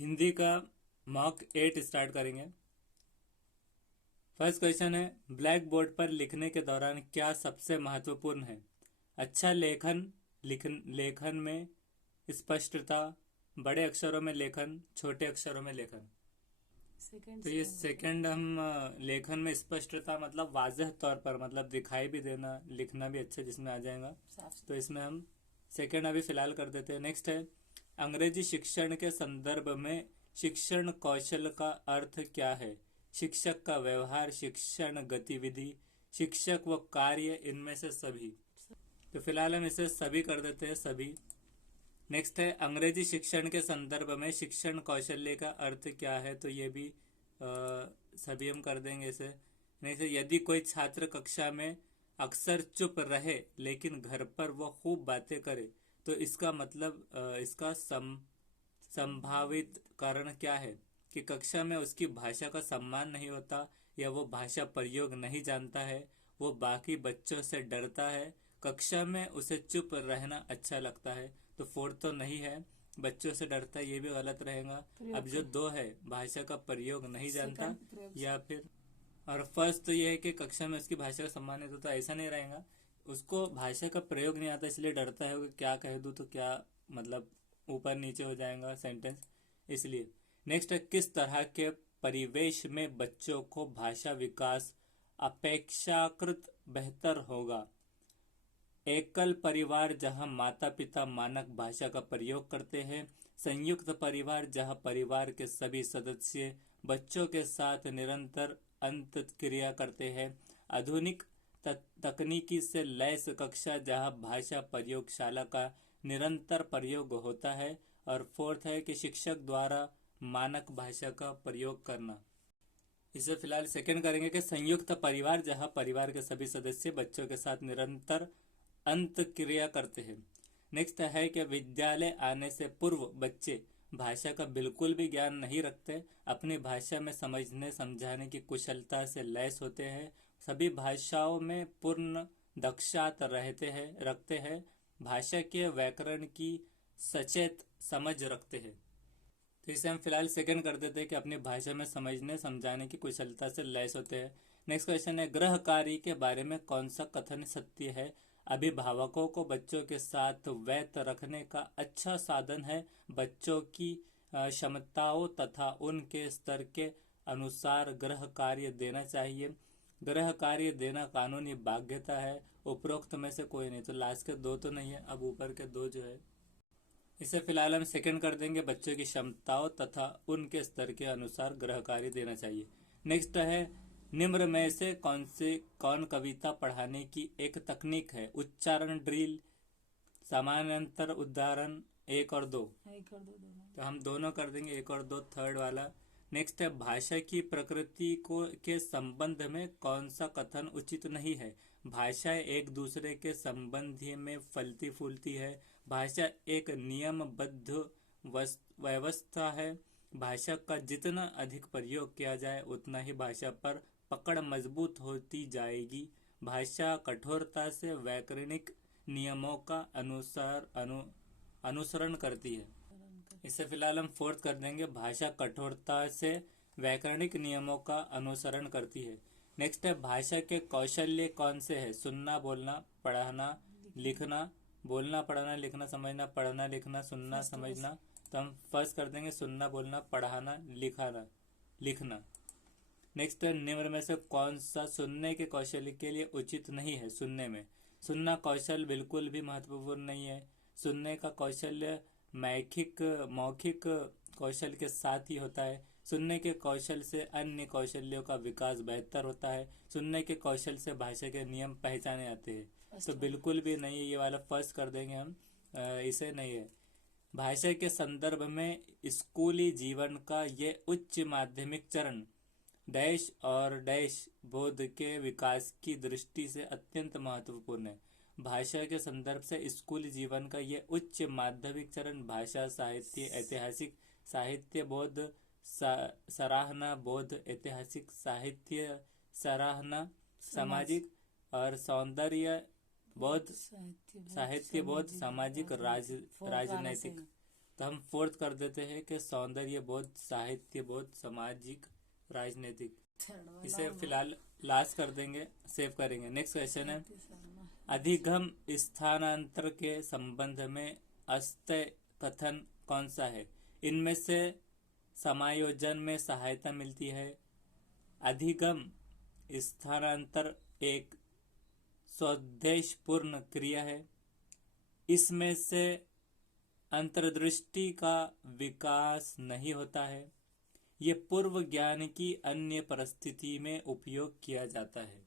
हिंदी का mock 8 start करेंगे। First question है, ब्लैक बोर्ड पर लिखने के दौरान क्या सबसे महत्वपूर्ण है? अच्छा लेखन में स्पष्टता, बड़े अक्षरों में लेखन, छोटे अक्षरों में लेखन। सेकंड तो ये सेकंड बताओ। सेकंड हम लेखन में स्पष्टता मतलब वाजह तौर पर मतलब दिखाई भी देना, लिखना भी अच्छा जिसमें आ जाएगा। साफ तो इसमें हम सेकंड अभी फिलहाल कर देते हैं। नेक्स्ट है, अंग्रेजी शिक्षण के संदर्भ में शिक्षण कौशल का अर्थ क्या है? शिक्षक का व्यवहार, शिक्षण गतिविधि, शिक्षक व कार्य, इनमें से सभी। तो फिलहाल हम इसे सभी कर देते हैं, सभी। नेक्स्ट है, अंग्रेजी शिक्षण के संदर्भ में शिक्षण कौशल्य का अर्थ क्या है? तो ये भी सभी हम कर देंगे इसे। नेक्स्ट है, यदि कोई छात्र कक्षा में अक्सर चुप रहे लेकिन घर पर वह खूब बातें करे तो इसका मतलब इसका संभावित कारण क्या है? कि कक्षा में उसकी भाषा का सम्मान नहीं होता, या वो भाषा प्रयोग नहीं जानता है, वो बाकी बच्चों से डरता है, कक्षा में उसे चुप रहना अच्छा लगता है। तो फोर्थ तो नहीं है, बच्चों से डरता है, ये भी गलत रहेगा। अब प्रयोग जो कर दो है, भाषा का प्रयोग नहीं जानता, सेकंड प्रयोग या फिर और फर्स्ट तो ये है कि कक्षा में उसकी भाषा का सम्मान है, तो ऐसा नहीं रहेगा। उसको भाषा का प्रयोग नहीं आता इसलिए डरता है कि क्या कह दूँ तो क्या मतलब ऊपर नीचे हो जाएगा सेंटेंस, इसलिए। नेक्स्ट है, किस तरह के परिवेश में बच्चों को भाषा विकास अपेक्षाकृत बेहतर होगा? एकल परिवार जहां माता पिता मानक भाषा का प्रयोग करते हैं, संयुक्त परिवार जहां परिवार के सभी सदस्य बच्चों के साथ निरंतर अंतःक्रिया करते हैं, आधुनिक तकनीकी से लैस कक्षा जहां भाषा प्रयोगशाला का निरंतर प्रयोग होता है, और फोर्थ है कि शिक्षक द्वारा मानक भाषा का प्रयोग करना। इसे फिलहाल सेकंड करेंगे कि संयुक्त परिवार जहां परिवार के सभी सदस्य बच्चों के साथ निरंतर अंत क्रिया करते हैं। नेक्स्ट है कि विद्यालय आने से पूर्व बच्चे भाषा का बिल्कुल भी ज्ञान नहीं रखते, अपनी भाषा में समझने समझाने की कुशलता से लैस होते हैं, सभी भाषाओं में पूर्ण दक्षता रखते हैं, भाषा के व्याकरण की सचेत समझ रखते हैं। तो इसे हम फिलहाल सेकंड कर देते हैं कि अपनी भाषा में समझने समझाने की कुशलता से लैस होते हैं। नेक्स्ट क्वेश्चन है, गृह कार्य के बारे में कौन सा कथन सत्य है? अभिभावकों को बच्चों के साथ वैत रखने का अच्छा साधन है, बच्चों की क्षमताओं तथा उनके स्तर के अनुसार गृह कार्य देना चाहिए, गृह कार्य देना कानूनी बाध्यता है, उपरोक्त में से कोई नहीं। तो लास्ट के दो तो नहीं है, अब ऊपर के दो जो है इसे फिलहाल हम सेकंड कर देंगे, बच्चों की क्षमताओं तथा उनके स्तर के अनुसार गृह कार्य देना चाहिए। नेक्स्ट है, निम्न में से कौन कविता पढ़ाने की एक तकनीक है? उच्चारण ड्रिल, समानांतर उदाहरण, एक और दो। एक कर दो दोनों। तो हम दोनों कर देंगे, एक और दो, थर्ड वाला। नेक्स्ट है, भाषा की प्रकृति को के संबंध में कौन सा कथन उचित नहीं है? भाषाएं एक दूसरे के संबंध में फलती फूलती है, भाषा एक नियमबद्ध व्यवस्था है, भाषा का जितना अधिक प्रयोग किया जाए उतना ही भाषा पर पकड़ मजबूत होती जाएगी, भाषा कठोरता से व्याकरणिक नियमों का अनुसरण करती है। इसे फिलहाल हम फोर्थ कर देंगे, भाषा कठोरता से व्याकरणिक नियमों का अनुसरण करती है। नेक्स्ट है, भाषा के कौशल्य कौन से हैं? सुनना, बोलना, पढ़ना, लिखना, बोलना, पढ़ना, लिखना, समझना, पढ़ना, लिखना, सुनना, फर्स्ट वाला समझना। तो हम फर्स्ट कर देंगे सुनना, बोलना, पढ़ाना, लिखाना, लिखना। नेक्स्ट है, निम्न में से कौन सा सुनने के कौशल के लिए उचित नहीं है? सुनने में सुनना कौशल बिल्कुल भी महत्वपूर्ण नहीं है, सुनने का कौशल्य मौखिक कौशल के साथ ही होता है, सुनने के कौशल से अन्य कौशल्यों का विकास बेहतर होता है, सुनने के कौशल से भाषा के नियम पहचाने जाते हैं। तो फर्स्ट वाला बिल्कुल भी नहीं है, ये वाला फर्स्ट कर देंगे हम, इसे नहीं है। भाषा के संदर्भ में स्कूली जीवन का ये उच्च माध्यमिक चरण डैश और डैश बोध के विकास की दृष्टि से अत्यंत महत्वपूर्ण है। भाषा के संदर्भ से स्कूल जीवन का ये उच्च माध्यमिक चरण भाषा साहित्य ऐतिहासिक साहित्य बोध सराहना बोध ऐतिहासिक साहित्य सराहना समाज सामाजिक और सौंदर्य बोध साहित्य बोध साहित्य बोध सामाजिक सामाजिक राजनीतिक फोर्थ वाला राजनैतिक। सही। तो हम फोर्थ कर देते हैं कि सौंदर्य बोध, साहित्य बोध, सामाजिक, राजनीतिक। थर्ड वाला इसे होगा। फिलहाल लास्ट कर देंगे, सेव करेंगे। नेक्स्ट क्वेश्चन है, शर्मा। अधिगम स्थानांतर के संबंध में अस्थायी कथन कौन सा है? इनमें से समायोजन में सहायता मिलती है। अधिगम स्थानांतर एक स्वोद्देश्यपूर्ण क्रिया है। इसमें से अंतर्दृष्टि का विकास नहीं होता है। ये पूर्व ज्ञान की अन्य परिस्थिति में उपयोग किया जाता है।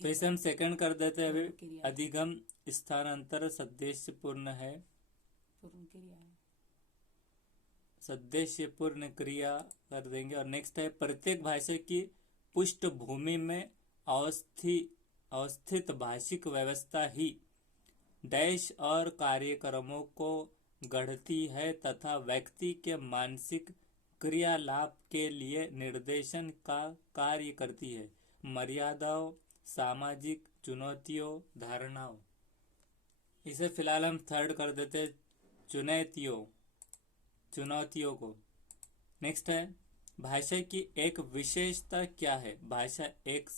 तो इसे हम सेकंड कर देते हैं अभी। क्रिया। अधिगम स्थानांतर सद्देश्यपूर्ण है, पूर्ण क्रिया है। सद्देश्यपूर्ण क्रिया कर देंगे। और नेक्स्ट है, प्रत्येक भाषा की पृष्ठभूमि में अवस्थित भाषिक व्यवस्था ही डैश और कार्यक्रमों को गढ़ती है तथा व्यक्ति के मानसिक क्रियालाप के लिए निर्देशन का कार्य करती है। मर्यादाओं, सामाजिक चुनौतियों, धारणाओं। इसे फिलहाल हम थर्ड कर देते हैं, चुनौतियों को। नेक्स्ट है, भाषा की एक विशेषता क्या है? भाषा एक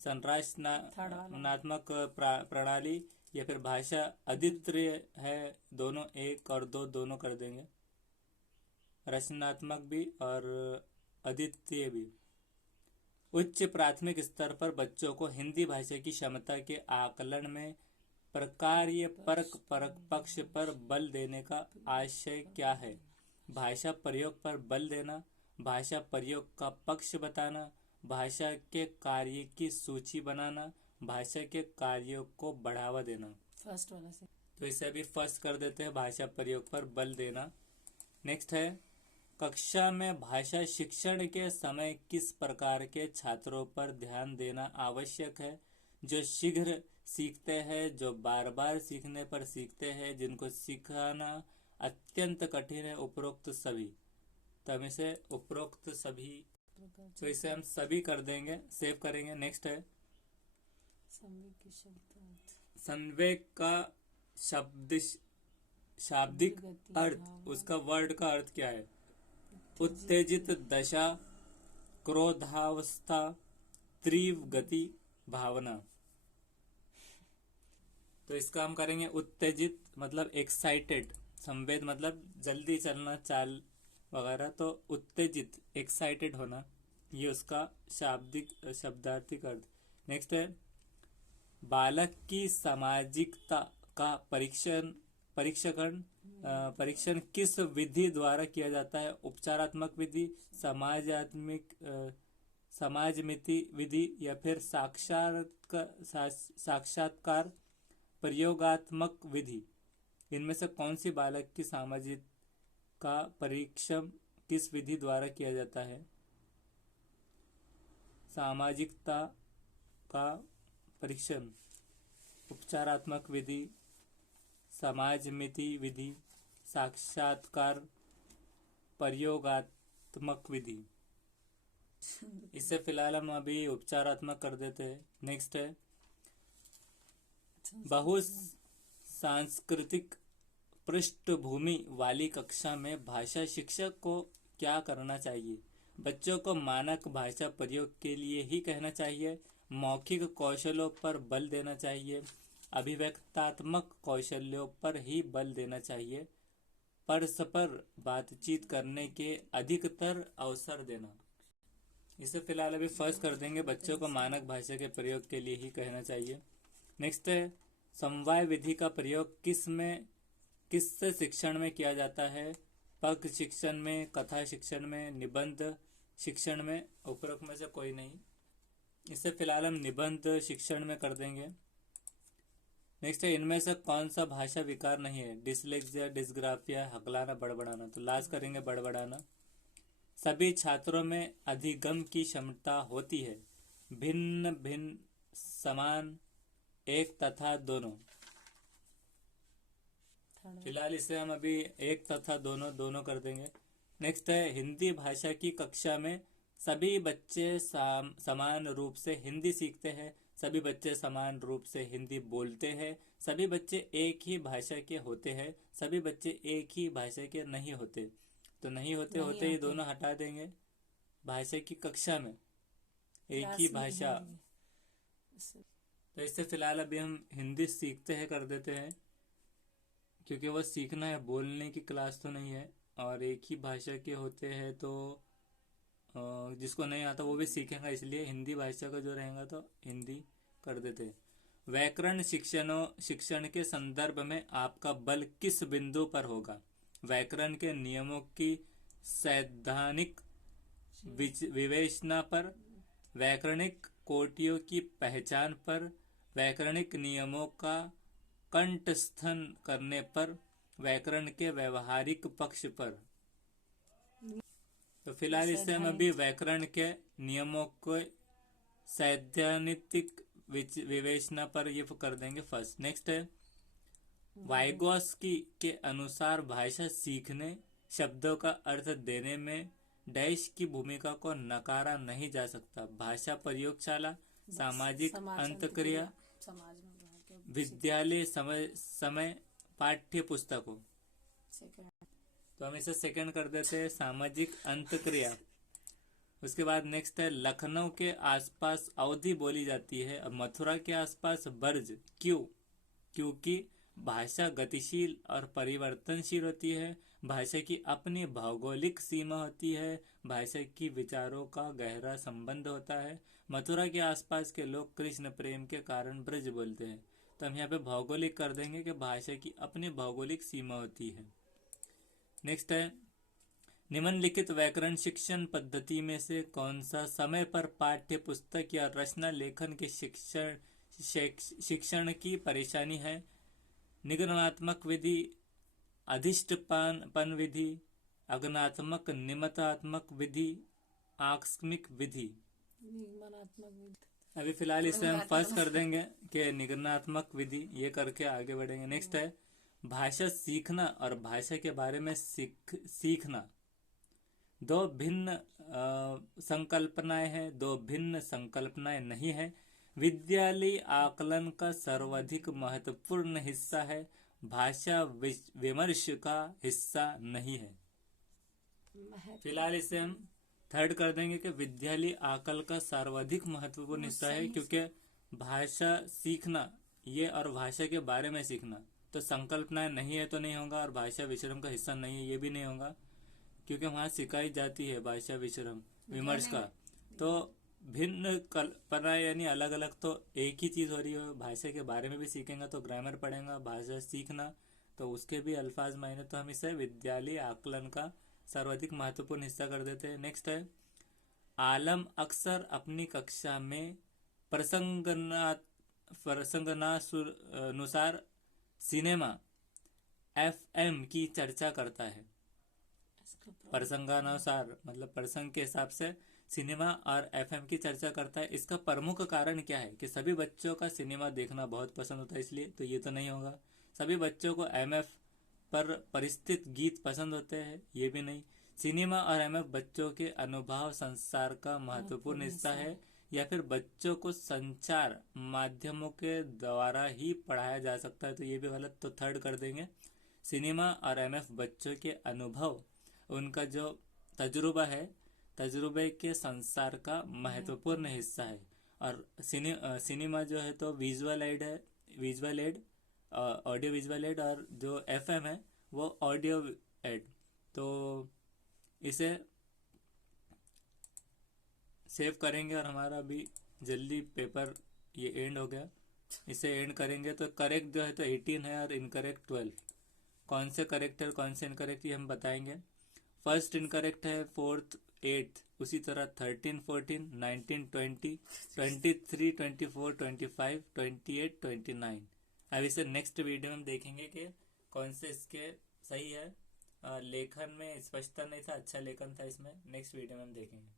संरचनात्मक प्रणाली या फिर भाषा अद्वितीय है। दोनों, एक और दो दोनों कर देंगे, रचनात्मक भी और अद्वितीय भी। उच्च प्राथमिक स्तर पर बच्चों को हिंदी भाषा की क्षमता के आकलन में प्रकार्य परक पक्ष पर बल देने का आशय क्या है? भाषा प्रयोग पर बल देना, भाषा प्रयोग का पक्ष बताना, भाषा के कार्य की सूची बनाना, भाषा के कार्यों को बढ़ावा देना। फर्स्ट वाला से। तो इसे अभी फर्स्ट कर देते हैं, भाषा प्रयोग पर बल देना। नेक्स्ट है, कक्षा में भाषा शिक्षण के समय किस प्रकार के छात्रों पर ध्यान देना आवश्यक है? जो शीघ्र सीखते हैं, जो बार बार सीखने पर सीखते हैं, जिनको सिखाना अत्यंत कठिन है, उपरोक्त सभी। तो हम इसे उपरोक्त सभी, तो इसे हम सभी कर देंगे, सेव करेंगे। नेक्स्ट है, संवेग की शब्दार्थ। संवेग का शाब्दिक अर्थ, उसका वर्ड का अर्थ क्या है? उत्तेजित दशा, क्रोधावस्था, तीव्र गति, भावना। तो इसका हम करेंगे उत्तेजित मतलब एक्साइटेड, संवेद मतलब जल्दी चलना, चाल वगैरह। तो उत्तेजित एक्साइटेड होना, ये उसका शब्दार्थिक अर्थ। नेक्स्ट है, बालक की सामाजिकता का परीक्षण किस विधि द्वारा किया जाता है? उपचारात्मक विधि, समाजमिति विधि या फिर साक्षात्कार प्रयोगात्मक विधि। इनमें से कौन सी बालक की सामाजिक का परीक्षण किस विधि द्वारा किया जाता है? सामाजिकता का परीक्षण उपचारात्मक विधि, समाजमिति विधि, साक्षात्कार प्रयोगात्मक विधि। इससे फिलहाल हम अभी उपचारात्मक कर देते हैं। नेक्स्ट है, बहु सांस्कृतिक पृष्ठभूमि वाली कक्षा में भाषा शिक्षक को क्या करना चाहिए? बच्चों को मानक भाषा प्रयोग के लिए ही कहना चाहिए, मौखिक कौशलों पर बल देना चाहिए, अभिव्यक्तात्मक कौशलों पर ही बल देना चाहिए, परस्पर बातचीत करने के अधिकतर अवसर देना। इसे फिलहाल अभी फर्स्ट कर देंगे, बच्चों को मानक भाषा के प्रयोग के लिए ही कहना चाहिए। नेक्स्ट है, समवाय विधि का प्रयोग किससे शिक्षण में किया जाता है? पग शिक्षण में, कथा शिक्षण में, निबंध शिक्षण में, उपरोक्त में से कोई नहीं। इसे फिलहाल हम निबंध शिक्षण में कर देंगे। नेक्स्ट है, इनमें से कौन सा भाषा विकार नहीं है? डिसलेक्सिया, डिस्ग्राफिया, हकलाना, बड़बड़ाना। तो लास्ट करेंगे बड़बड़ाना। सभी छात्रों में अधिगम की क्षमता होती है, भिन्न भिन्न, समान, एक तथा दोनों। फिलहाल इसे हम अभी एक तथा दोनों कर देंगे। नेक्स्ट है, हिंदी भाषा की कक्षा में सभी बच्चे समान रूप से हिंदी सीखते हैं, सभी बच्चे समान रूप से हिंदी बोलते हैं, सभी बच्चे एक ही भाषा के होते हैं, सभी बच्चे एक ही भाषा के नहीं होते। तो नहीं होते नहीं होते ये होते। दोनों हटा देंगे। भाषा की कक्षा में एक क्लास ही में भाषा। हिंदी। इस- तो इससे फिलहाल अभी हम हिंदी सीखते हैं कर देते हैं, क्योंकि वो सीखना है, बोलने की क्लास तो नहीं है। और एक ही भाषा के होते हैं तो जिसको नहीं आता वो भी सीखेगा, इसलिए हिंदी भाषा का जो रहेगा तो हिंदी कर देते हैं। व्याकरण शिक्षण के संदर्भ में आपका बल किस बिंदु पर होगा? व्याकरण के नियमों की सैद्धांतिक विवेचना पर, व्याकरणिक कोटियों की पहचान पर, व्याकरणिक नियमों का कंठस्थन करने पर, व्याकरण के व्यवहारिक पक्ष पर। तो फिलहाल इससे हम अभी व्याकरण के नियमों को सैद्धांतिक विवेचना पर ये कर देंगे फर्स्ट। नेक्स्ट है वाइगोस्की के अनुसार भाषा सीखने, शब्दों का अर्थ देने में डैश की भूमिका को नकारा नहीं जा सकता। भाषा प्रयोगशाला, सामाजिक अंतक्रिया, समाज में रह के विद्यालय समय पाठ्य पुस्तकों। सेकंड। तो हम इसे सेकंड कर देते हैं, सामाजिक अंतक्रिया। उसके बाद नेक्स्ट है लखनऊ के आसपास अवधी बोली जाती है और मथुरा के आसपास ब्रज। क्यों? क्योंकि भाषा गतिशील और परिवर्तनशील होती है, भाषा की अपनी भौगोलिक सीमा होती है, भाषा की विचारों का गहरा संबंध होता है। मथुरा के आसपास के लोग कृष्ण प्रेम के कारण ब्रज बोलते हैं। तो हम यहाँ पे भौगोलिक कर देंगे कि भाषा की अपनी भौगोलिक सीमा होती है। नेक्स्ट है निम्नलिखित व्याकरण शिक्षण पद्धति में से कौन सा समय पर पाठ्य पुस्तक या रचना लेखन के शिक्षण की परेशानी है? निगमनात्मक विधि, अधिष्ठापन विधि, अग्नात्मक निमतात्मक विधि, आकस्मिक विधि। निगमनात्मक विधि। अभी फिलहाल इसे हम फर्स्ट कर देंगे कि निगमनात्मक विधि, ये करके आगे बढ़ेंगे। नेक्स्ट है भाषा सीखना और भाषा के बारे में सीखना दो भिन्न संकल्पनाएं हैं, दो भिन्न संकल्पनाएं नहीं है। विद्यालय आकलन का सर्वाधिक महत्वपूर्ण हिस्सा है, भाषा विमर्श का हिस्सा नहीं है। फिलहाल इसे हम थर्ड कर देंगे कि विद्यालय आकलन का सर्वाधिक महत्वपूर्ण हिस्सा है, क्योंकि भाषा सीखना ये और भाषा के बारे में सीखना तो संकल्पनाएं नहीं है तो नहीं होगा, और भाषा विश्रम का हिस्सा नहीं है ये भी नहीं होगा, क्योंकि वहाँ सिखाई जाती है भाषा विश्रम विमर्श का। तो भिन्न कल्पना यानी अलग अलग तो एक ही चीज़ हो रही है। भाषा के बारे में भी सीखेंगे तो ग्रामर पढ़ेगा, भाषा सीखना तो उसके भी अल्फाज मायने। तो हम इसे विद्यालय आकलन का सर्वाधिक महत्वपूर्ण हिस्सा कर देते हैं। नेक्स्ट है आलम अक्सर अपनी कक्षा में प्रसंगानुसार सिनेमा FM की चर्चा करता है। प्रसंगानुसार मतलब प्रसंग के हिसाब से सिनेमा और FM की चर्चा करता है। इसका प्रमुख कारण क्या है कि सभी बच्चों का सिनेमा देखना बहुत पसंद होता है, इसलिए तो ये तो नहीं होगा। सभी बच्चों को MF पर परिस्थित गीत पसंद होते हैं, ये भी नहीं। सिनेमा और MF बच्चों के अनुभव संसार का महत्वपूर्ण हिस्सा है, या फिर बच्चों को संचार माध्यमों के द्वारा ही पढ़ाया जा सकता है, तो ये भी गलत। तो थर्ड कर देंगे सिनेमा और MF बच्चों के अनुभव, उनका जो तजुर्बा है, तजुर्बे के संसार का महत्वपूर्ण हिस्सा है। और सिनेमा जो है तो विजुअल एड है, visual add audio visual add, और जो FM है वो ऑडियो एड। तो इसे सेव करेंगे और हमारा भी जल्दी पेपर ये एंड हो गया। इसे एंड करेंगे तो करेक्ट जो है तो 18 है और इनकरेक्ट 12। कौन से करेक्ट है कौन से इनकरेक्ट ये हम बताएंगे। फर्स्ट इनकरेक्ट है 4th 8th, उसी तरह 13 14 19 20 23 24 25 28 29। अब इसे नेक्स्ट वीडियो में देखेंगे कि कौन से इसके सही है। लेखन में स्पष्टता नहीं था, अच्छा लेखन था इसमें। नेक्स्ट वीडियो में हम देखेंगे।